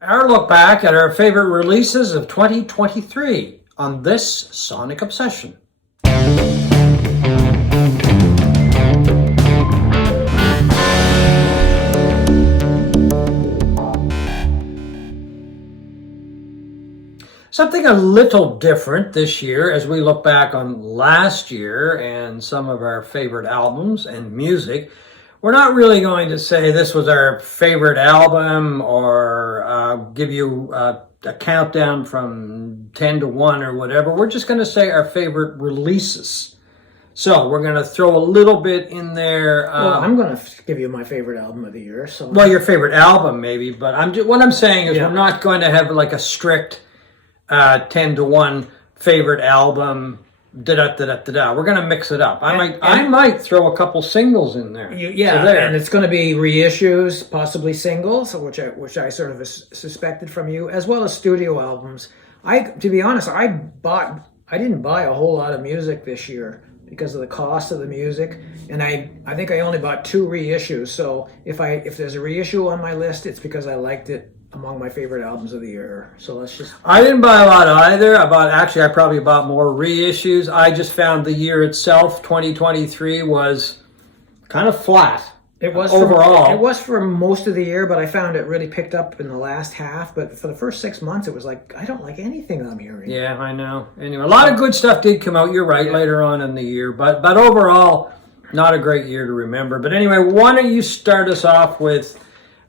Our look back at our favorite releases of 2023 on this Sonic Obsession. Something a little different this year as we look back on last year and some of our favorite albums and music. We're not really going to say this was our favorite album or give you a countdown from 10 to 1 or whatever. We're just going to say our favorite releases. So we're going to throw a little bit in there. Well, I'm going to give you my favorite album of the year. So, well, your favorite album maybe, but what I'm saying is Yeah. we're not going to have like a strict 10 to 1 favorite album. Da da da da da da. We're gonna mix it up. I might throw a couple singles in there. Yeah, So there. and it's going to be reissues, possibly singles, which I sort of suspected from you, as well as studio albums. To be honest, I didn't buy a whole lot of music this year because of the cost of the music, and I think I only bought 2 reissues. So if there's a reissue on my list, it's because I liked it among my favorite albums of the year. So let's just. I didn't buy a lot either. I probably bought more reissues. I just found the year itself, 2023, was kind of flat. It was overall. It was for most of the year, but I found it really picked up in the last half. But for the first 6 months, it was like I don't like anything I'm hearing. Yeah, I know. Anyway, a lot of good stuff did come out. You're right, later on in the year, but overall, not a great year to remember. But anyway, why don't you start us off with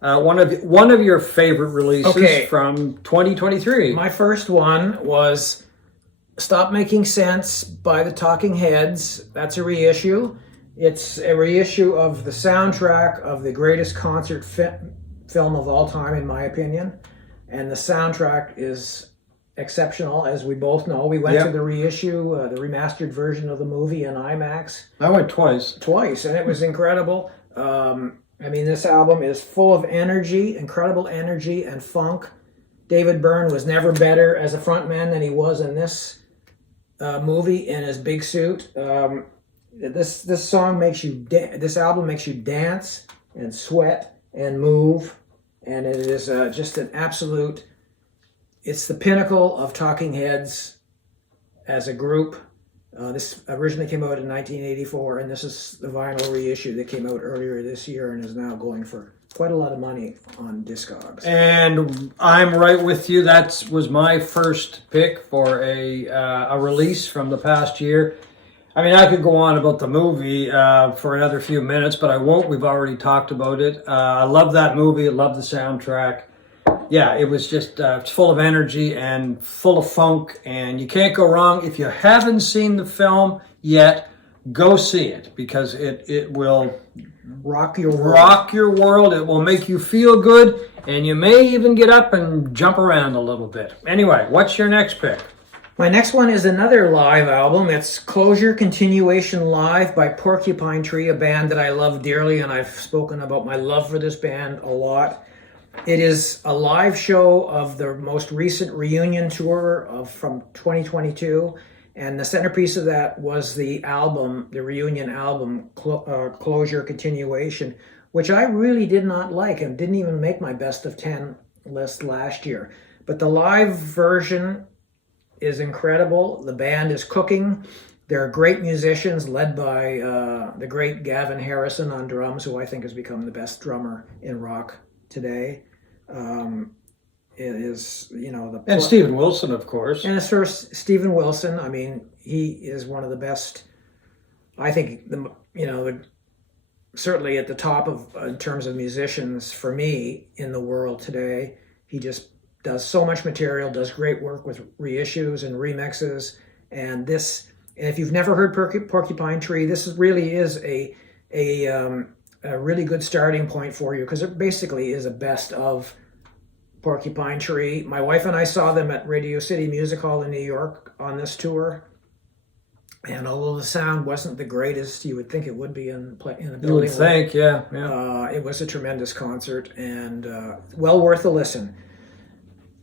one of your favorite releases from 2023? My first one was "Stop Making Sense" by the Talking Heads. That's a reissue. It's a reissue of the soundtrack of the greatest concert film of all time, in my opinion. And the soundtrack is exceptional, as we both know. We went to the reissue, the remastered version of the movie in IMAX. I went twice. And it was incredible. This album is full of energy, incredible energy and funk. David Byrne was never better as a frontman than he was in this movie in his big suit. This album makes you dance and sweat and move, and it is just an absolute. It's the pinnacle of Talking Heads as a group. This originally came out in 1984, and this is the vinyl reissue that came out earlier this year and is now going for quite a lot of money on Discogs. And I'm right with you. That was my first pick for a release from the past year. I mean, I could go on about the movie for another few minutes, but I won't. We've already talked about it. I love that movie. I love the soundtrack. Yeah, it was just it's full of energy and full of funk, and you can't go wrong. If you haven't seen the film yet, go see it because it will rock your world. Rock your world. It will make you feel good, and you may even get up and jump around a little bit. Anyway, what's your next pick? My next one is another live album. It's Closure Continuation Live by Porcupine Tree, a band that I love dearly, and I've spoken about my love for this band a lot. It is a live show of the most recent reunion tour from 2022, and the centerpiece of that was the reunion album, Closure Continuation, which I really did not like and didn't even make my best of 10 list last year. But the live version is incredible. The band is cooking. They're great musicians led by the great Gavin Harrison on drums, who I think has become the best drummer in rock today. It is, And Steven Wilson, of course. And as first, Steven Wilson, I mean, he is one of the best, I think, certainly at the top in terms of musicians for me in the world today. He just does so much material, does great work with reissues and remixes. And if you've never heard Porcupine Tree, this really is a really good starting point for you, because it basically is a best of Porcupine Tree. My wife and I saw them at Radio City Music Hall in New York on this tour. And although the sound wasn't the greatest you would think it would be in a building. You would think, yeah. It was a tremendous concert and well worth a listen.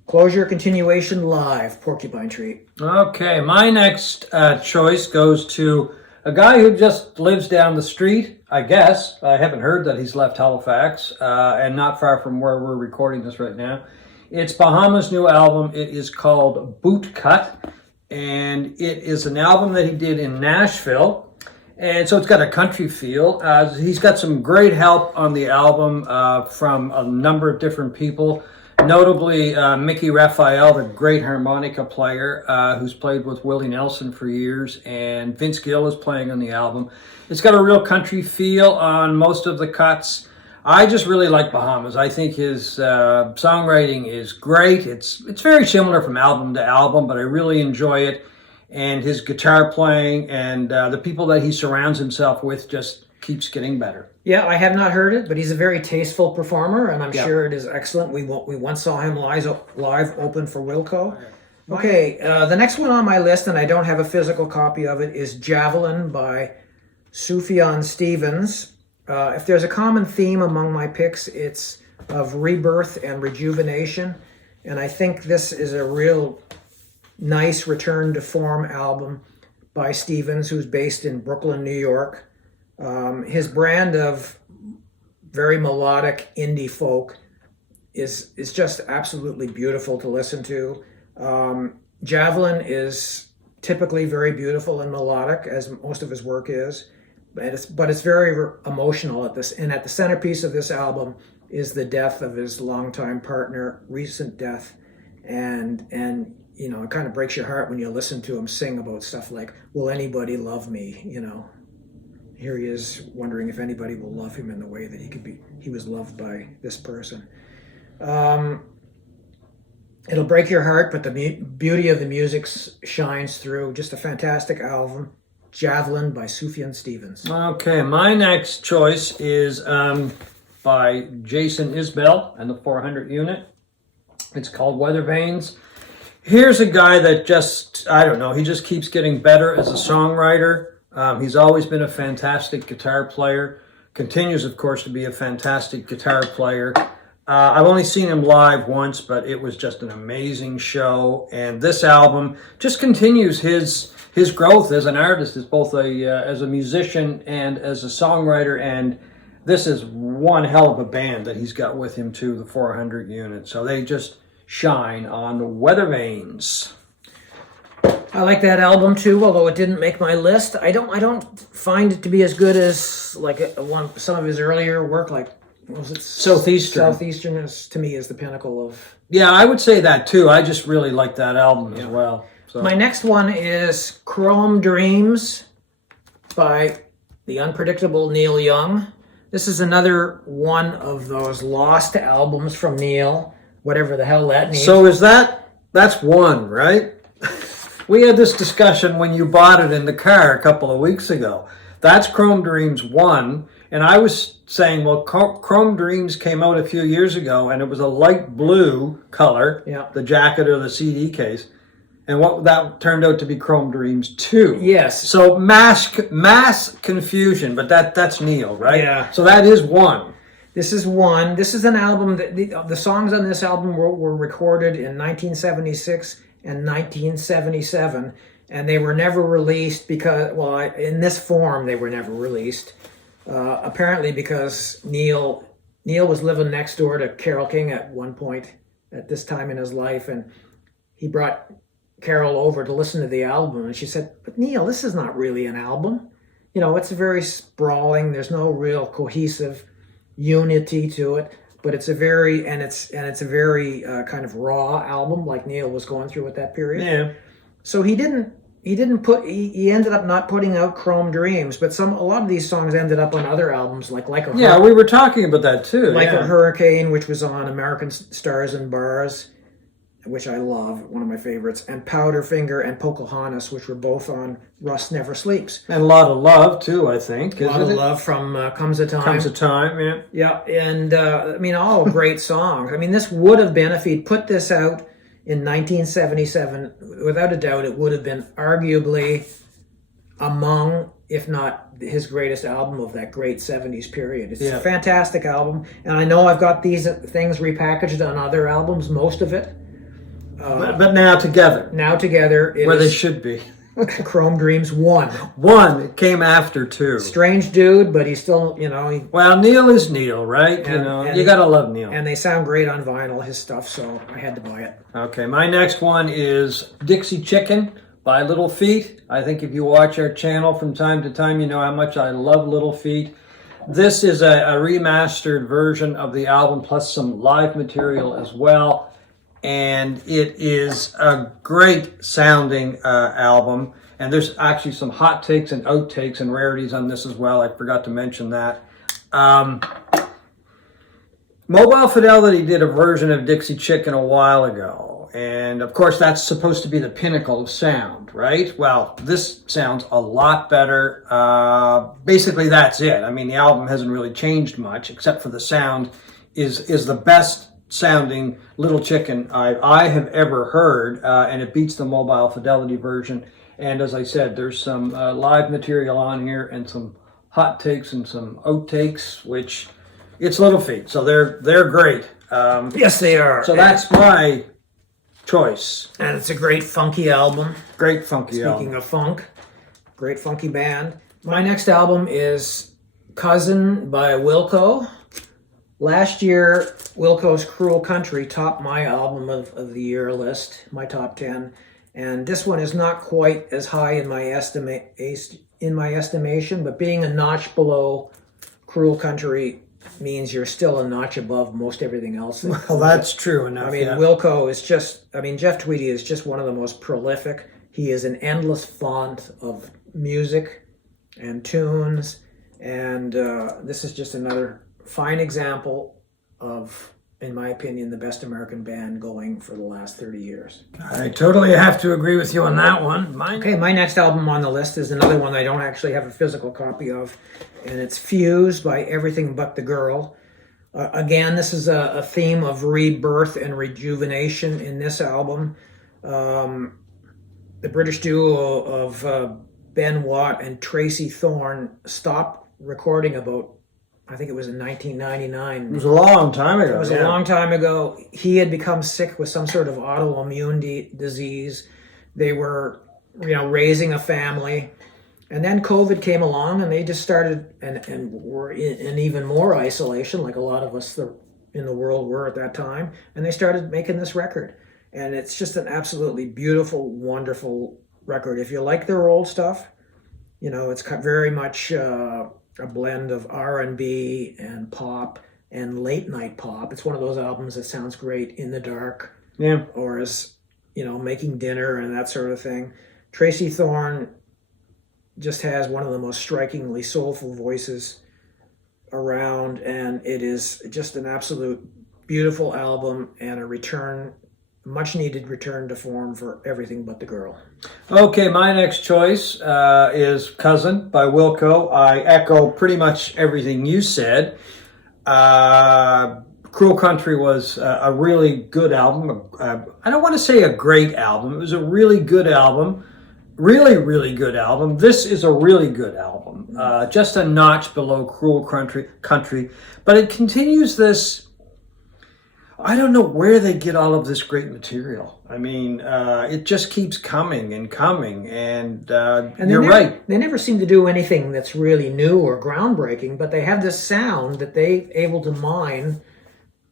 Closure Continuation Live, Porcupine Tree. Okay, my next choice goes to a guy who just lives down the street, I guess. I haven't heard that he's left Halifax, and not far from where we're recording this right now. It's Bahamas' new album. It is called Boot Cut, and it is an album that he did in Nashville. And so it's got a country feel. He's got some great help on the album from a number of different people, notably Mickey Raphael, the great harmonica player who's played with Willie Nelson for years, and Vince Gill is playing on the album. It's got a real country feel on most of the cuts. I just really like Bahamas. I think his songwriting is great. It's very similar from album to album, but I really enjoy it. And his guitar playing and the people that he surrounds himself with just keeps getting better. Yeah, I have not heard it, but he's a very tasteful performer, and I'm sure it is excellent. We once saw him live open for Wilco. Okay, the next one on my list, and I don't have a physical copy of it, is Javelin by Sufjan Stevens. If there's a common theme among my picks, it's of rebirth and rejuvenation, and I think this is a real nice return to form album by Stevens, who's based in Brooklyn, New York. His brand of very melodic indie folk is just absolutely beautiful to listen to. Javelin is typically very beautiful and melodic, as most of his work is, but it's very emotional at this. And at the centerpiece of this album is the death of his longtime partner, recent death, and you know, it kind of breaks your heart when you listen to him sing about stuff like, "Will anybody love me?" You know, here he is wondering if anybody will love him in the way that he was loved by this person. It'll break your heart, but the beauty of the music shines through. Just a fantastic album. Javelin by Sufjan Stevens. Okay, my next choice is by Jason Isbell and the 400 unit. It's called Weather Vanes. Here's a guy that just, I don't know, he just keeps getting better as a songwriter. He's always been a fantastic guitar player. Continues, of course, to be a fantastic guitar player. I've only seen him live once, but it was just an amazing show. And this album just continues his growth as an artist, as both as a musician and as a songwriter. And this is one hell of a band that he's got with him too, the 400 unit. So they just shine on the Weather Vanes. I like that album too, although it didn't make my list. I don't find it to be as good as like some of his earlier work, like what was it? Southeastern. Southeastern is, to me, is the pinnacle of. Yeah, I would say that too. I just really like that album as well. So. My next one is Chrome Dreams by the unpredictable Neil Young. This is another one of those lost albums from Neil, whatever the hell that means. So that's one, right? We had this discussion when you bought it in the car a couple of weeks ago. That's Chrome Dreams 1, and I was saying, well, Chrome Dreams came out a few years ago, and it was a light blue color, the jacket or the CD case, and what that turned out to be Chrome Dreams 2. Yes. So mass confusion, but that's Neil, right? Yeah. So that is one. This is one. This is an album that the songs on this album were recorded in 1976 and 1977, and they were never released because, well, in this form, they were never released. Apparently because Neil was living next door to Carole King at one point at this time in his life, and he brought Carole over to listen to the album, and she said, "But Neil, this is not really an album. You know, it's very sprawling. There's no real cohesive unity to it, but it's a very kind of raw album, like Neil was going through at that period." Yeah. So he ended up not putting out Chrome Dreams, but a lot of these songs ended up on other albums, like we were talking about that too. Like a Hurricane, which was on American Stars and Bars, which I love, one of my favorites, and Powderfinger and Pocahontas, which were both on Rust Never Sleeps. And a lot of love too, I think. A lot of love from Comes a Time. Comes a Time, yeah. Yeah, and I mean, all great songs. I mean, this would have been, if he'd put this out in 1977, without a doubt, it would have been arguably among, if not his greatest album of that great 70s period. It's a fantastic album, and I know I've got these things repackaged on other albums, most of it. But now together. Now together. Where they should be. Chrome Dreams 1. One came after two. Strange dude, but he's still, Well, Neil is Neil, right? You gotta love Neil. And they sound great on vinyl, his stuff, so I had to buy it. Okay, my next one is Dixie Chicken by Little Feat. I think if you watch our channel from time to time, you know how much I love Little Feat. This is a remastered version of the album, plus some live material as well. And it is a great sounding album. And there's actually some hot takes and outtakes and rarities on this as well. I forgot to mention that. Mobile Fidelity did a version of Dixie Chicken a while ago. And of course, that's supposed to be the pinnacle of sound, right? Well, this sounds a lot better. Basically, that's it. I mean, the album hasn't really changed much, except for the sound is the best sounding Little Chicken I have ever heard, and it beats the Mobile Fidelity version. And as I said, there's some live material on here and some hot takes and some outtakes, which it's Little Feat, so they're great. Yes, they are. So that's my choice. And it's a great funky album. Great funky album. Speaking of funk, great funky band. My next album is Cousin by Wilco. Last year, Wilco's Cruel Country topped my album of the year list, my top 10. And this one is not quite as high in my estimation, but being a notch below Cruel Country means you're still a notch above most everything else. Well, that's true enough. I mean, yeah. Wilco is Jeff Tweedy is just one of the most prolific. He is an endless font of music and tunes. And this is just another fine example of, in my opinion, the best American band going for the last 30 years. I totally have to agree with you on that one. Okay, my next album on the list is another one I don't actually have a physical copy of, and it's Fuse by Everything But the Girl. Again, this is a theme of rebirth and rejuvenation in this album. The British duo of Ben Watt and Tracy Thorn stopped recording about, I think it was in 1999. It was a long time ago. It was a long time ago. He had become sick with some sort of autoimmune disease. They were, raising a family. And then COVID came along and they just started and were in even more isolation, like a lot of us in the world were at that time. And they started making this record. And it's just an absolutely beautiful, wonderful record. If you like their old stuff, it's very much a blend of R&B and pop and late night pop. It's one of those albums that sounds great in the dark, or as making dinner and that sort of thing. Tracy Thorn just has one of the most strikingly soulful voices around, and it is just an absolute beautiful album and a much needed return to form for Everything But the Girl. Okay, my next choice is Cousin by Wilco. I echo pretty much everything you said. Cruel Country was a really good album. I don't want to say a great album. It was a really good album. Really, really good album. This is a really good album. Just a notch below Cruel Country. But it continues this. I don't know where they get all of this great material. I mean, it just keeps coming and coming, and you're right. They never seem to do anything that's really new or groundbreaking, but they have this sound that they're able to mine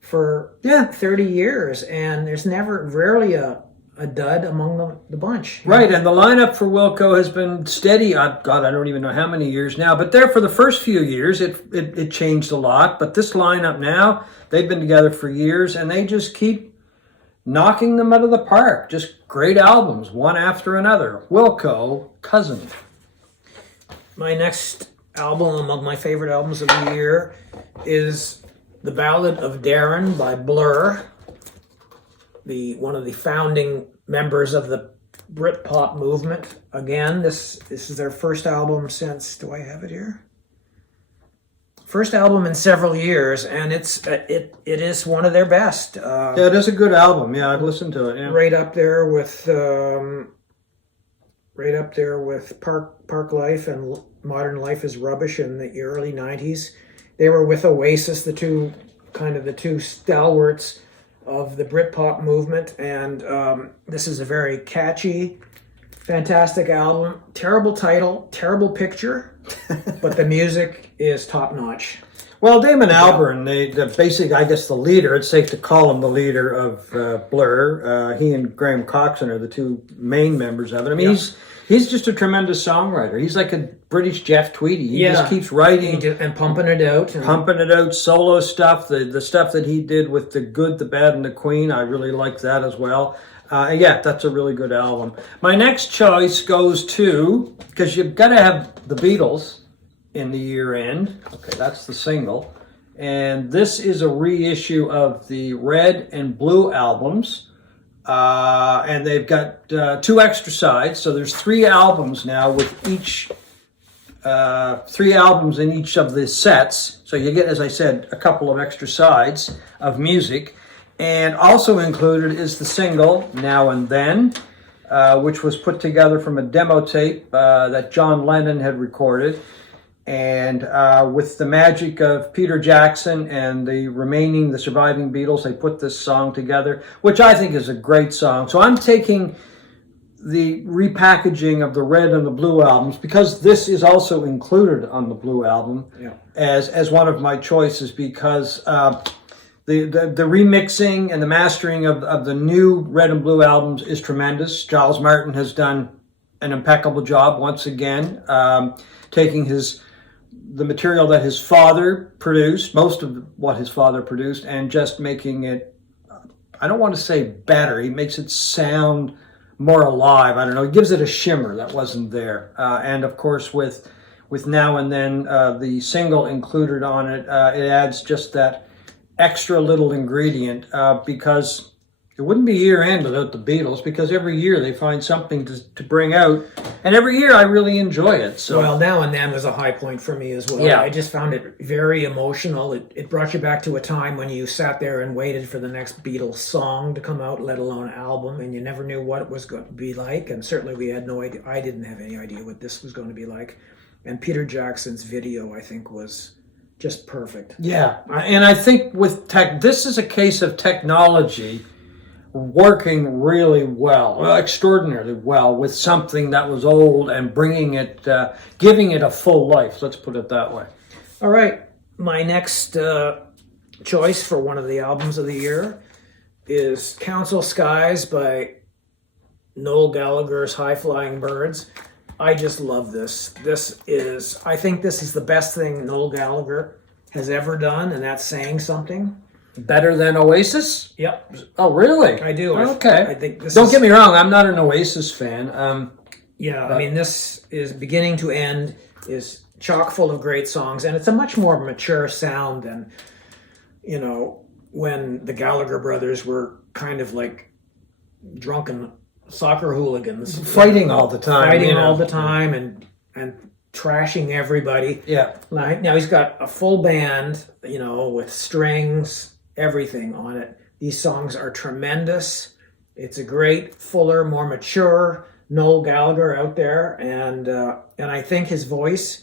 for 30 years, and there's rarely a dud among the bunch. Right, and the lineup for Wilco has been steady. I don't even know how many years now, but there for the first few years, it changed a lot. But this lineup now, they've been together for years, and they just keep knocking them out of the park. Just great albums, one after another. Wilco, Cousin. My next album among my favorite albums of the year is The Ballad of Darren by Blur. One of the founding members of the Britpop movement. Again, this is their first album since, do I have it here? First album in several years, and it is one of their best. It is a good album. Yeah, I've listened to it. Yeah. Right up there with Park Life and Modern Life is Rubbish in the early 90s. They were with Oasis, the two stalwarts of the Britpop movement, and this is a very catchy, Fantastic album. Terrible title, terrible picture, but the music is top notch. Well, Damon Albarn, the basic, I guess, the leader. It's safe to call him the leader of Blur. He and Graham Coxon are the two main members of it. I mean, he's just a tremendous songwriter. He's like a British Jeff Tweedy. He just keeps writing and pumping it out, solo stuff. The stuff that he did with The Good, the Bad, and the Queen, I really like that as well. Yeah, that's a really good album. My next choice goes to, because you've got to have the Beatles in the year end. Okay, that's the single. And this is a reissue of the Red and Blue albums. And they've got 2 extra sides. So there's 3 albums now with each, 3 albums in each of the sets. So you get, as I said, a couple of extra sides of music. And also included is the single, Now and Then, which was put together from a demo tape that John Lennon had recorded. And with the magic of Peter Jackson and the surviving Beatles, they put this song together, which I think is a great song. So I'm taking the repackaging of the Red and the Blue albums, because this is also included on the Blue album, as one of my choices, because the remixing and the mastering of the new Red and Blue albums is tremendous. Giles Martin has done an impeccable job once again, taking the material that his father produced, most of what his father produced, and just making it, I don't want to say better, he makes it sound more alive. I don't know, he gives it a shimmer that wasn't there. And of course with Now and Then, the single included on it, it adds just that extra little ingredient, because it wouldn't be year end without the Beatles, because every year they find something to bring out, and every year I really enjoy it. So, well, Now and Then was a high point for me as well. Yeah. I just found it very emotional. It brought you back to a time when you sat there and waited for the next Beatles song to come out, let alone album, and you never knew what it was going to be like, and certainly we had no idea. I didn't have any idea what this was going to be like. And Peter Jackson's video, I think, was just perfect. Yeah, and I think with this is a case of technology working really well, extraordinarily well, with something that was old and bringing it, giving it a full life. Let's put it that way. All right, my next choice for one of the albums of the year is Council Skies by Noel Gallagher's High Flying Birds. I just love this. I think this is the best thing Noel Gallagher has ever done, and that's saying something. Better than Oasis? Yep. Oh, really? I do. Okay. I think this Don't get me wrong, I'm not an Oasis fan. I mean, this is beginning to end, is chock full of great songs, and it's a much more mature sound than, when the Gallagher brothers were kind of like drunken soccer hooligans, fighting all the time, all the time, and trashing everybody. Yeah. Now he's got a full band, with strings, everything on it. These songs are tremendous. It's a great, fuller, more mature Noel Gallagher out there, and I think his voice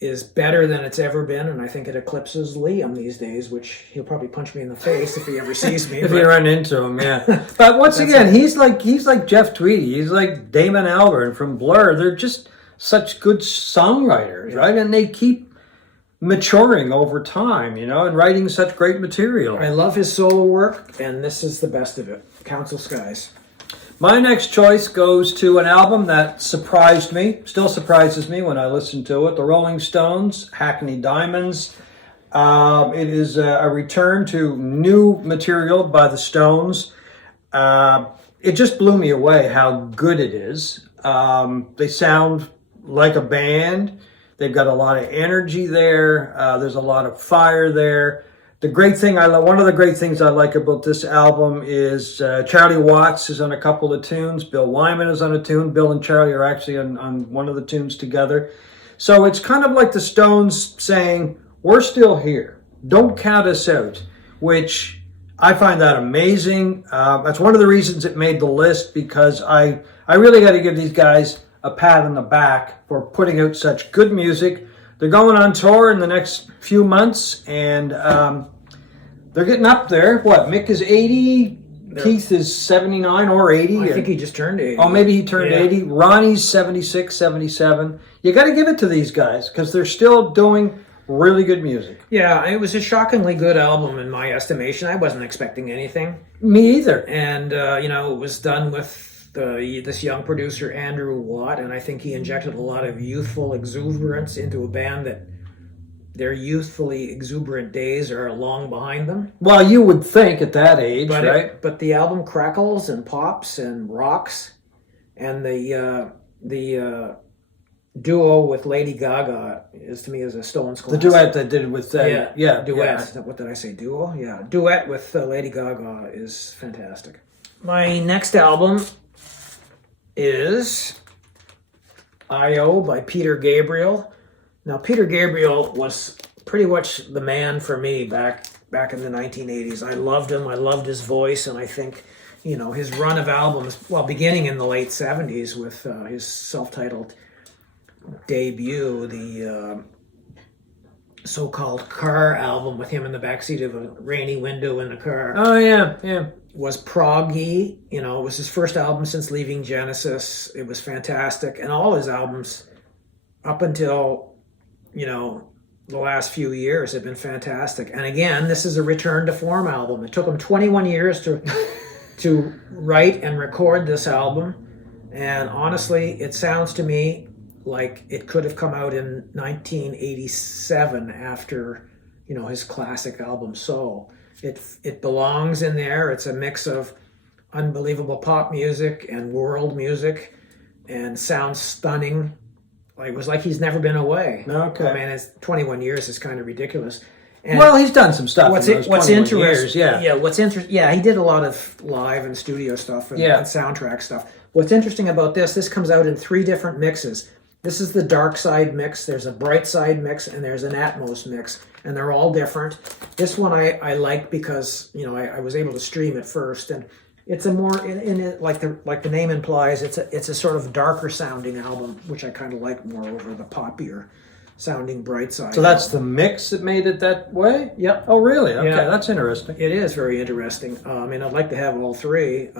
is better than it's ever been, and I think it eclipses Liam these days, which he'll probably punch me in the face if he ever sees me. If you run into him, yeah. But once again, he's like Jeff Tweedy. He's like Damon Albarn from Blur. They're just such good songwriters, right? And they keep maturing over time, and writing such great material. I love his solo work, and this is the best of it. Council Skies. My next choice goes to an album that surprised me, still surprises me when I listen to it. The Rolling Stones, Hackney Diamonds. It is a return to new material by the Stones. It just blew me away how good it is. They sound like a band. They've got a lot of energy there. There's a lot of fire there. One of the great things I like about this album is Charlie Watts is on a couple of tunes. Bill Wyman is on a tune. Bill and Charlie are actually on one of the tunes together. So it's kind of like the Stones saying, we're still here. Don't count us out, which I find that amazing. That's one of the reasons it made the list, because I really got to give these guys a pat on the back for putting out such good music. They're going on tour in the next few months, and they're getting up there. Mick is 80, Keith is 79 or 80. I think he just turned 80. Oh, maybe he turned Yeah. 80. Ronnie's 76, 77. You got to give it to these guys because they're still doing really good music. Yeah, it was a shockingly good album in my estimation. I wasn't expecting anything. Me either. And, it was done with this young producer, Andrew Watt, and I think he injected a lot of youthful exuberance into a band that their youthfully exuberant days are long behind them. Well, you would think at that age, But right? but the album crackles and pops and rocks, and the duo with Lady Gaga is a Stones The classic. duet they did with duet. yeah. What did I say? Duo? Yeah, duet with Lady Gaga is fantastic. My next album is I.O. by Peter Gabriel. Now, Peter Gabriel was pretty much the man for me back in the 1980s. I loved him. I loved his voice, and I think, his run of albums, beginning in the late 70s with his self-titled debut, the so-called Car album with him in the backseat of a rainy window in a car. Oh, yeah. Was proggy. It was his first album since leaving Genesis. It was fantastic. And all his albums up until the last few years have been fantastic. And again, this is a return to form album. It took him 21 years to write and record this album. And honestly, it sounds to me like it could have come out in 1987 after, his classic album Soul. It belongs in there. It's a mix of unbelievable pop music and world music and sounds stunning. It was like he's never been away. Okay. I mean, it's 21 years is kind of ridiculous. And Well, he's done some stuff. what's in those 21 interesting? years, Yeah, he did a lot of live and studio stuff and soundtrack stuff. What's interesting about this comes out in 3 different mixes. This is the dark side mix, there's a bright side mix, and there's an Atmos mix, and they're all different. This one I like because, I was able to stream it first, and it's a more, in it, like the name implies, it's a sort of darker sounding album, which I kind of like more over the poppier sounding bright side. So that's the mix that made it that way? Yep. Oh, really? Okay, Yeah. that's interesting. It is very interesting. I'd like to have all 3.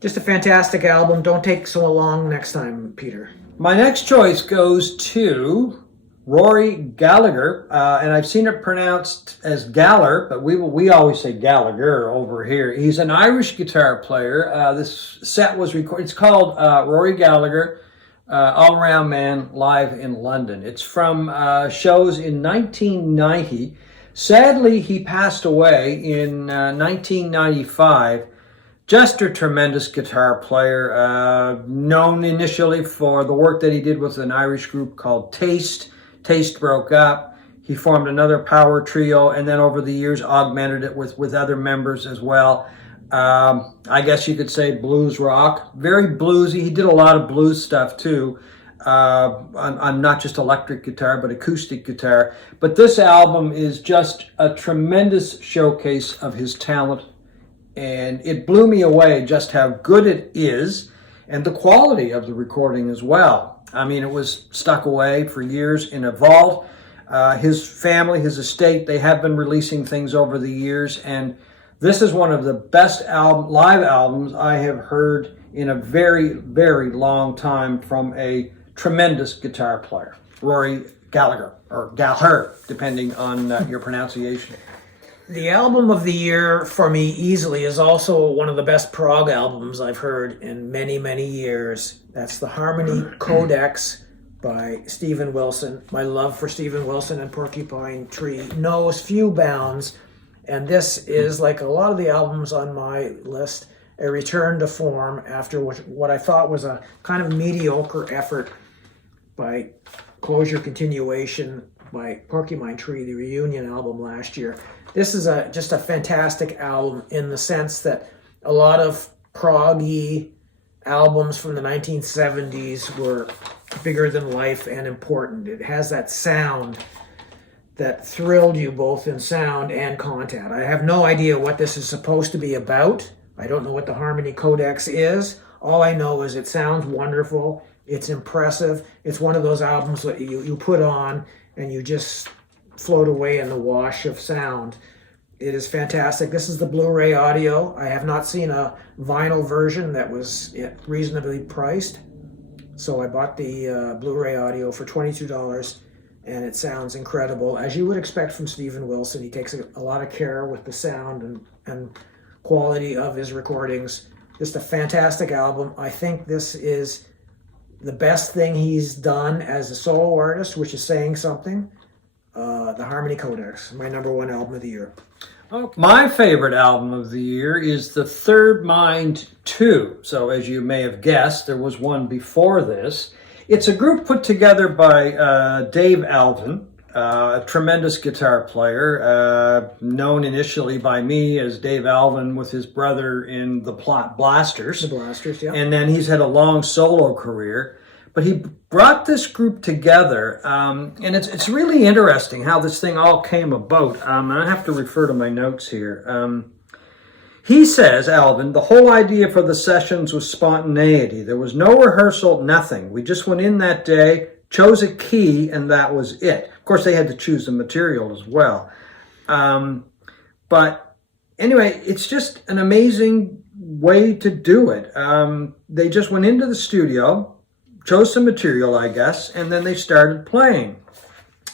Just a fantastic album. Don't take so long next time, Peter. My next choice goes to Rory Gallagher, and I've seen it pronounced as Galler, but we always say Gallagher over here. He's an Irish guitar player. This set was recorded. It's called Rory Gallagher, All Around Man Live in London. It's from shows in 1990. Sadly, he passed away in 1995. Just a tremendous guitar player, known initially for the work that he did with an Irish group called Taste. Taste broke up. He formed another power trio, and then over the years augmented it with other members as well. I guess you could say blues rock. Very bluesy. He did a lot of blues stuff too, on not just electric guitar, but acoustic guitar. But this album is just a tremendous showcase of his talent. And it blew me away just how good it is and the quality of the recording as well. I mean, it was stuck away for years in a vault. His family, his estate, they have been releasing things over the years. And this is one of the best live albums I have heard in a very, very long time from a tremendous guitar player, Rory Gallagher, or Gallagher, depending on your pronunciation. The album of the year for me easily is also one of the best prog albums I've heard in many, many years. That's the Harmony Codex by Stephen Wilson. My love for Stephen Wilson and Porcupine Tree knows few bounds. And this is, like a lot of the albums on my list, a return to form after what I thought was a kind of mediocre effort by Closure Continuation by Porcupine Tree, the reunion album last year. This is just a fantastic album in the sense that a lot of proggy albums from the 1970s were bigger than life and important. It has that sound that thrilled you both in sound and content. I have no idea what this is supposed to be about. I don't know what the Harmony Codex is. All I know is it sounds wonderful. It's impressive. It's one of those albums that you put on and you just float away in the wash of sound. It is fantastic. This is the Blu-ray audio. I have not seen a vinyl version that was reasonably priced. So I bought the Blu-ray audio for $22, and it sounds incredible. As you would expect from Steven Wilson, he takes a lot of care with the sound and quality of his recordings. Just a fantastic album. I think this is the best thing he's done as a solo artist, which is saying something. The Harmony Codex, my #1 album of the year. Okay. My favorite album of the year is The Third Mind 2. So as you may have guessed, there was one before this. It's a group put together by Dave Alvin, a tremendous guitar player, known initially by me as Dave Alvin with his brother in the Blasters. The Blasters, yeah. And then he's had a long solo career. But he brought this group together, and it's really interesting how this thing all came about. And I have to refer to my notes here. He says, Alvin, the whole idea for the sessions was spontaneity. There was no rehearsal, nothing. We just went in that day, chose a key, and that was it. Of course, they had to choose the material as well. But anyway, it's just an amazing way to do it. They just went into the studio, chose some material, I guess, and then they started playing.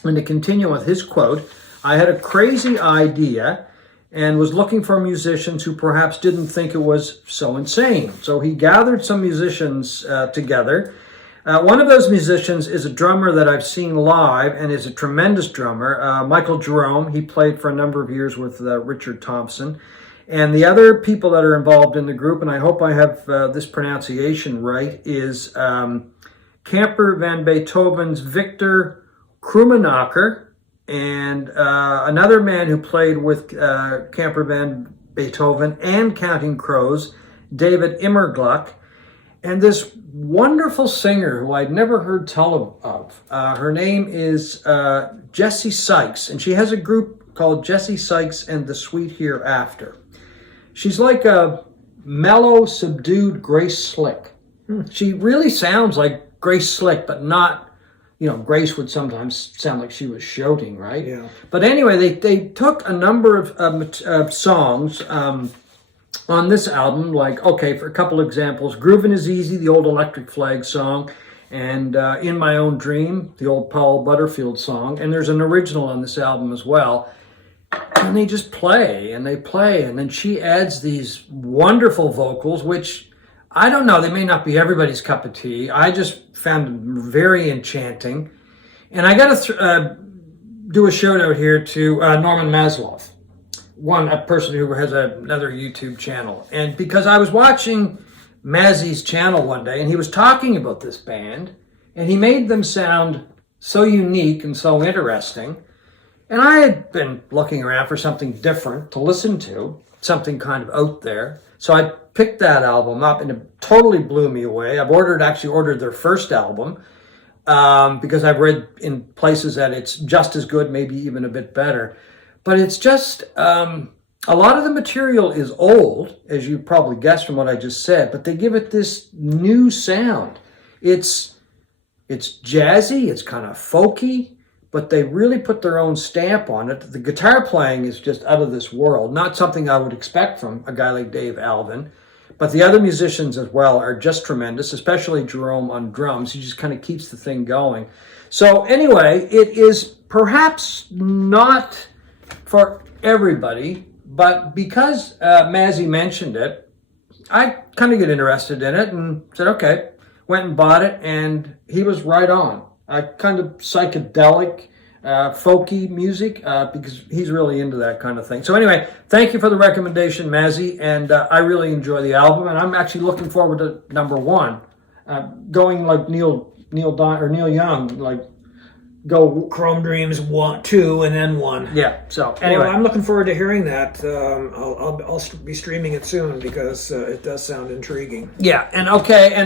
And to continue with his quote, I had a crazy idea and was looking for musicians who perhaps didn't think it was so insane. So he gathered some musicians together. One of those musicians is a drummer that I've seen live and is a tremendous drummer, Michael Jerome. He played for a number of years with Richard Thompson. And the other people that are involved in the group, and I hope I have this pronunciation right, is Camper van Beethoven's Victor Krummenacher, and another man who played with Camper van Beethoven and Counting Crows, David Immergluck, and this wonderful singer who I'd never heard tell of. Her name is Jessie Sykes, and she has a group called Jessie Sykes and the Sweet Hereafter. She's like a mellow, subdued Grace Slick. She really sounds like Grace Slick, but not, Grace would sometimes sound like she was shouting, right? Yeah. But anyway, they took a number of songs on this album, like, okay, for a couple examples, Groovin' is Easy, the old Electric Flag song, and In My Own Dream, the old Paul Butterfield song, and there's an original on this album as well. And they just play, and they play, and then she adds these wonderful vocals, which, I don't know, they may not be everybody's cup of tea. I just found them very enchanting. And I got to do a shout out here to Norman Maslow, a person who has another YouTube channel. And because I was watching Mazzy's channel one day, and he was talking about this band, and he made them sound so unique and so interesting. And I had been looking around for something different to listen to, something kind of out there. So I picked that album up, and it totally blew me away. I've actually ordered their first album because I've read in places that it's just as good, maybe even a bit better. But it's just, a lot of the material is old, as you probably guessed from what I just said, but they give it this new sound. It's jazzy, it's kind of folky, but they really put their own stamp on it. The guitar playing is just out of this world, not something I would expect from a guy like Dave Alvin. But the other musicians as well are just tremendous, especially Jerome on drums. He just kind of keeps the thing going. So anyway, it is perhaps not for everybody, but because Mazzy mentioned it, I kind of get interested in it and said, okay, went and bought it, and he was right on. Kind of psychedelic, folky music, because he's really into that kind of thing. So anyway, thank you for the recommendation, Mazzy, and I really enjoy the album, and I'm actually looking forward to #1, going like Neil Young, like go Chrome Dreams 1, 2, and then 1. Yeah. So anyway, well, I'm looking forward to hearing that. I'll be streaming it soon because it does sound intriguing. Yeah, and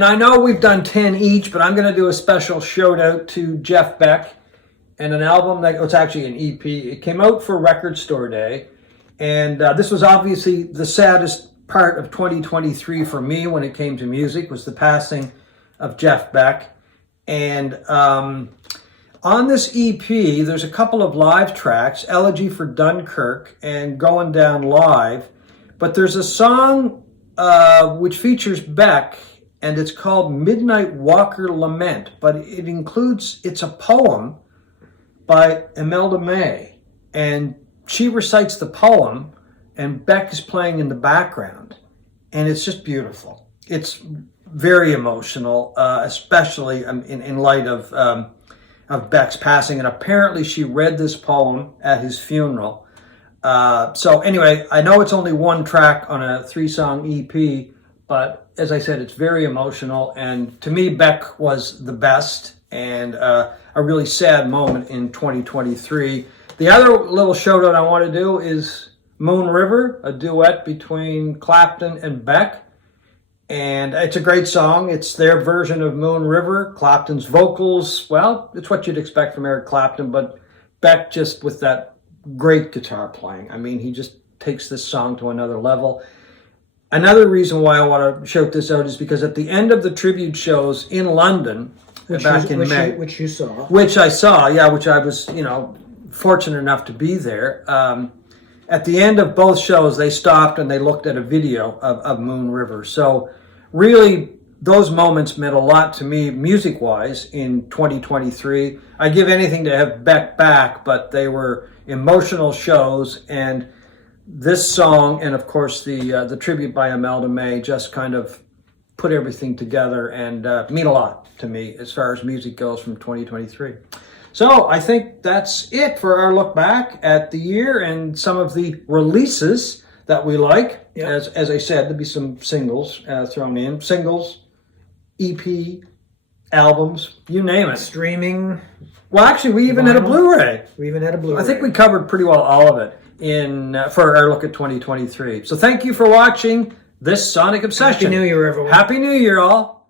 I know we've done 10 each, but I'm going to do a special shout out to Jeff Beck and an album that it's actually an EP. It came out for Record Store Day, and this was obviously the saddest part of 2023 for me when it came to music, was the passing of Jeff Beck, and On this EP, there's a couple of live tracks, Elegy for Dunkirk and Going Down Live, but there's a song which features Beck, and it's called Midnight Walker Lament, but it's a poem by Imelda May, and she recites the poem, and Beck is playing in the background, and it's just beautiful. It's very emotional, especially in light of Beck's passing, and apparently she read this poem at his funeral. So anyway, I know it's only one track on a 3-song EP, but as I said, it's very emotional, and to me, Beck was the best, and a really sad moment in 2023. The other little shout out I want to do is Moon River, a duet between Clapton and Beck. And it's a great song. It's their version of Moon River. Clapton's vocals, well, it's what you'd expect from Eric Clapton, but Beck just with that great guitar playing. I mean, he just takes this song to another level. Another reason why I want to shout this out is because at the end of the tribute shows in London, back in May, which you saw, which I saw, yeah, which I was, fortunate enough to be there. At the end of both shows, they stopped and they looked at a video of Moon River. So really, those moments meant a lot to me music-wise in 2023. I give anything to have Beck back, but they were emotional shows, and this song and, of course, the tribute by Imelda May just kind of put everything together and mean a lot to me as far as music goes from 2023. So I think that's it for our look back at the year and some of the releases that we like. Yep. As I said, there'll be some singles thrown in. Singles, EP, albums, you name it. Streaming. Well, actually, we even had a Blu-ray. We even had a Blu-ray. I think we covered pretty well all of it for our look at 2023. So thank you for watching this Sonic Obsession. Happy New Year, everyone. Happy New Year, all.